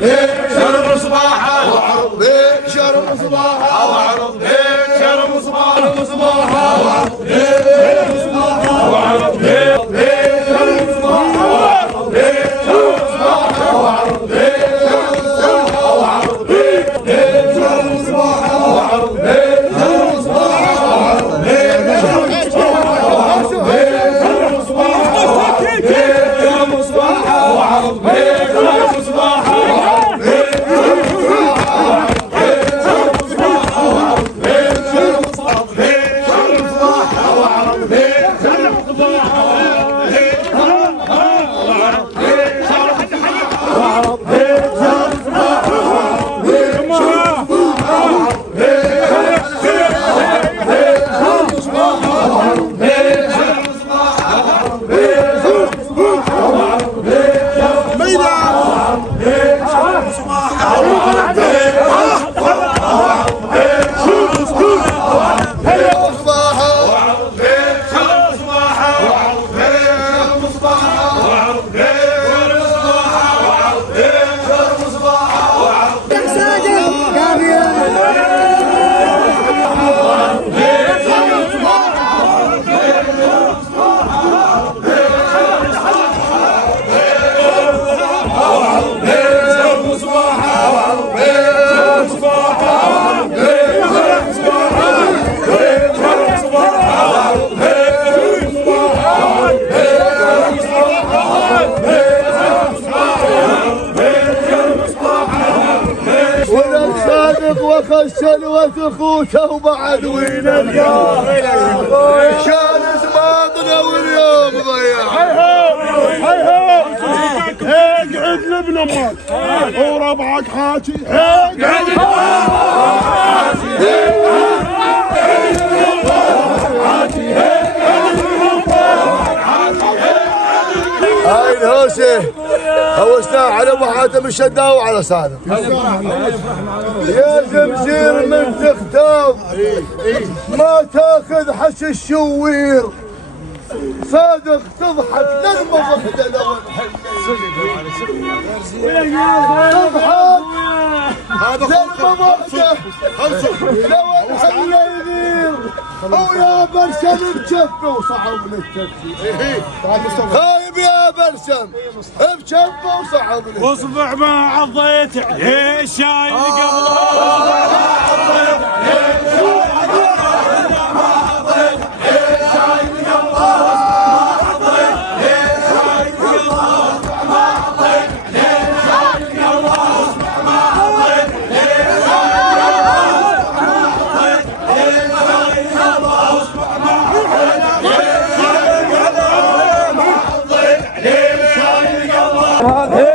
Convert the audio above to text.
شرب صباحه وعرض بيه شرب صباحه وعرض بيه شرب صباحه صباحه وعرض وخشن وتخوته وبعد وين القاه شان زماطنا واليوم ضيع اقعد لابن امك وربعك حاجي اقعد هاي الهوسه هوسناه على ابو حاتم الشداوي وعلى صادق يا زمزير من تختار ما تاخذ حش الشوير صادق تضحك للمضحك لو تضحك لو الحل يغير ويا برشم بجفه وصعب للتكفي خايب يا برشم بجفه وصعب للتكفي واصبع ما عضيت عليه الشاي قبله هذا